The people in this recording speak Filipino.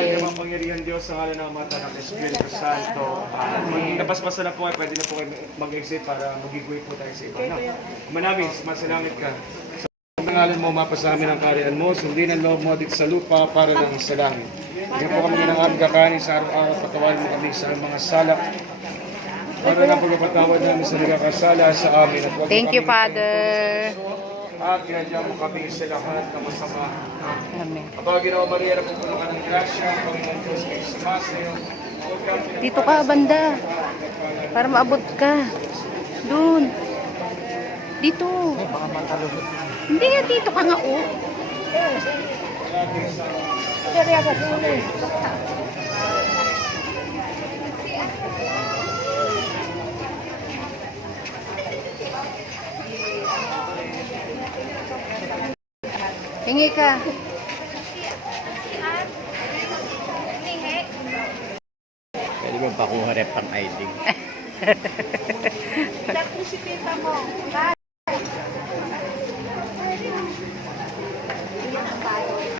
Salamat ng makapangyarihan Diyos sa ngalan ng Ama at ng Espiritu Santo. Napaspasan na po kayo, pwede na po kayo mag-exit para mag-giveaway po tayo sa iba. Manami, masalangit ka. Sa ngalan mo, mapasamin ang kaharian mo, sundin ang loob mo dito sa lupa para lang sa langit. Ngayon po kami ng aming kakanin sa araw-araw, patawarin mo kami sa mga salak. Para lang pagpapatawad namin sa nagkakasala sa amin. At Thank you, Father. At ginadya mo kami sa lahat na masama. Amen. Kapag ginawa Maria na pupuno ka ng grasya, Panginoon Diyos kayo sumasayo. Dito ka, banda. Para maabot ka. Doon. Dito. Hindi nga, dito ka nga, oh. Hingi ka. Pwede ba pakuha rep ang ID? Dapat si Pita mo.